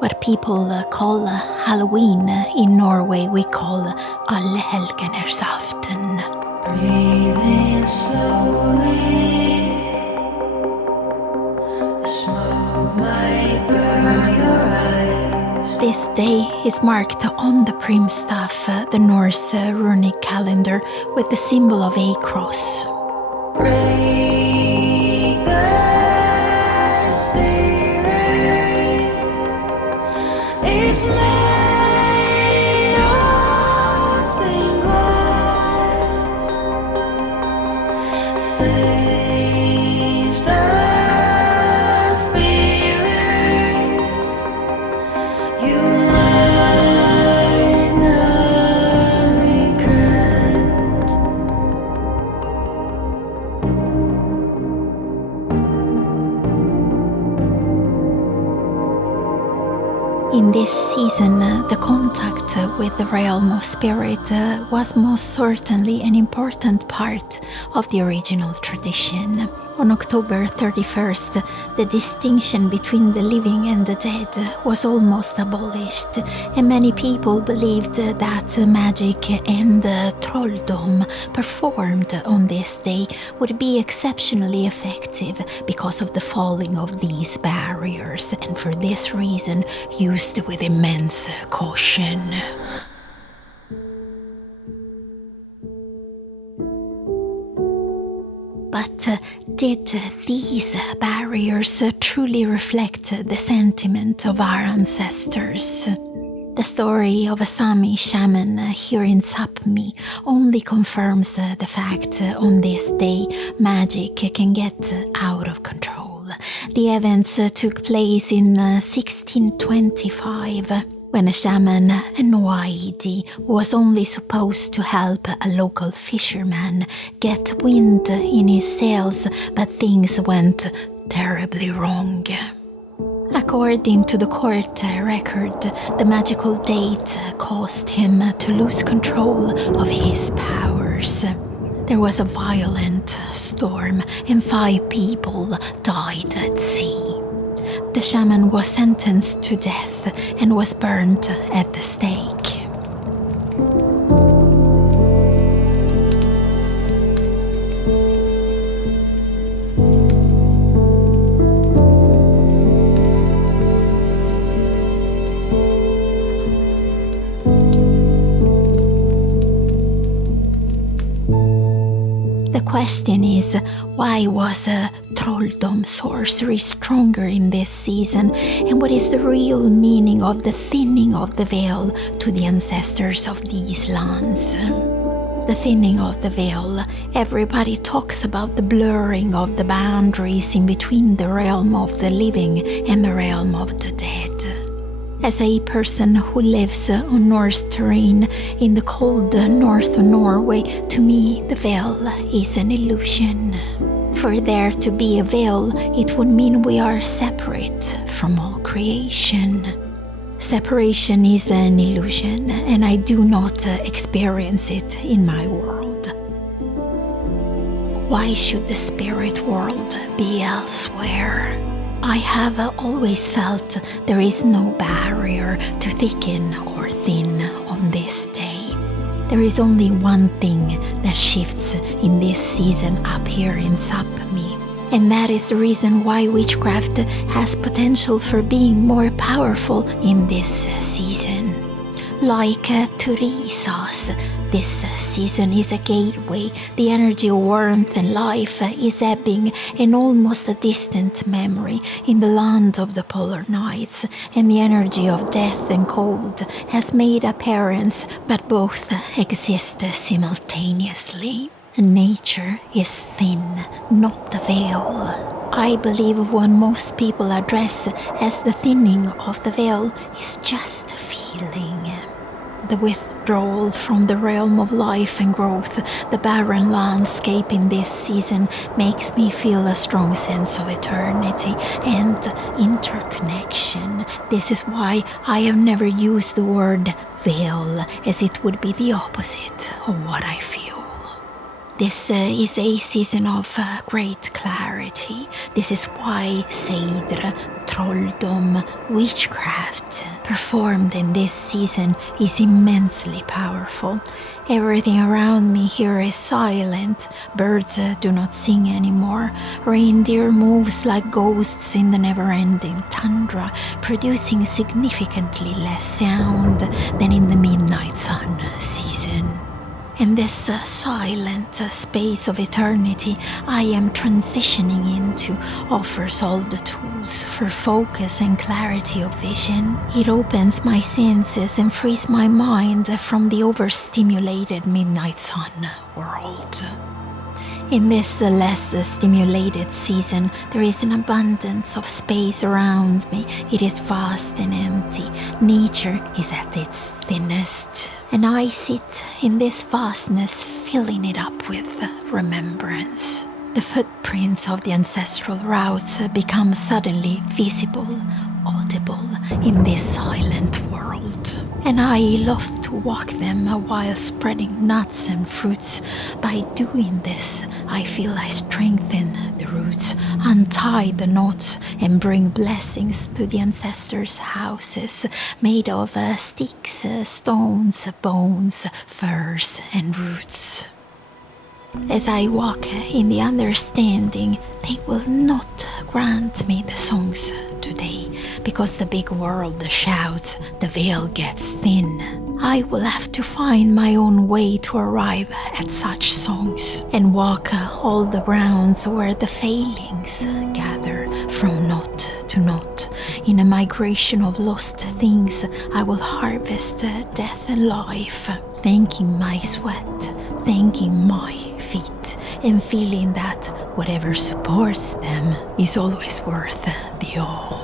What people call Halloween in Norway we call Allehelgenersaften. Breathe in slowly. The smoke might burn your eyes. This day is marked on the primstaff, the Norse runic calendar, with the symbol of a cross. Break the ceiling. It's made of thin glass. Face the feeling. You might not regret. In this season, the contact with the realm of spirit was most certainly an important part of the original tradition. On October 31st, the distinction between the living and the dead was almost abolished, and many people believed that magic and trolldom performed on this day would be exceptionally effective because of the falling of these barriers, and for this reason used with immense caution. But did these barriers truly reflect the sentiment of our ancestors? The story of a Sami shaman here in Sápmi only confirms the fact on this day magic can get out of control. The events took place in 1625. When a shaman, Noaidi, was only supposed to help a local fisherman get wind in his sails, but things went terribly wrong. According to the court record, the magical date caused him to lose control of his powers. There was a violent storm and 5 people died at sea. The shaman was sentenced to death and was burned at the stake. The question is, why was trolldom sorcery stronger in this season, and what is the real meaning of the thinning of the veil to the ancestors of these lands? The thinning of the veil, everybody talks about the blurring of the boundaries in between the realm of the living and the realm of the dead. As a person who lives on Norse terrain in the cold north of Norway, to me the veil is an illusion. For there to be a veil, it would mean we are separate from all creation. Separation is an illusion, and I do not experience it in my world. Why should the spirit world be elsewhere? I have always felt there is no barrier to thicken or thin on this day. There is only one thing that shifts in this season up here in Sápmi, and that is the reason why witchcraft has potential for being more powerful in this season. Like Teresa's, this season is a gateway. The energy of warmth and life is ebbing, and almost a distant memory in the land of the polar nights, and the energy of death and cold has made appearance, but both exist simultaneously. Nature is thin, not the veil. I believe what most people address as the thinning of the veil is just a feeling. The withdrawal from the realm of life and growth, the barren landscape in this season makes me feel a strong sense of eternity and interconnection. This is why I have never used the word veil, as it would be the opposite of what I feel. This is a season of great clarity. This is why Seidr, trolldom, witchcraft performed in this season is immensely powerful. Everything around me here is silent. Birds do not sing anymore. Reindeer moves like ghosts in the never-ending tundra, producing significantly less sound than in the midnight sun season. In this silent space of eternity I am transitioning into offers all the tools for focus and clarity of vision. It opens my senses and frees my mind from the overstimulated midnight sun world. In this less stimulated season, there is an abundance of space around me. It is vast and empty. Nature is at its thinnest. And I sit in this vastness, filling it up with remembrance. The footprints of the ancestral routes become suddenly visible, audible in this silent world. And I love to walk them while spreading nuts and fruits. By doing this, I feel I strengthen the roots, untie the knots, and bring blessings to the ancestors' houses made of sticks, stones, bones, furs, and roots. As I walk in the understanding, they will not grant me the songs today, because the big world shouts, the veil gets thin. I will have to find my own way to arrive at such songs, and walk all the grounds where the failings gather from knot to knot. In a migration of lost things, I will harvest death and life, thanking my sweat, thanking my feet, and feeling that whatever supports them is always worth the awe.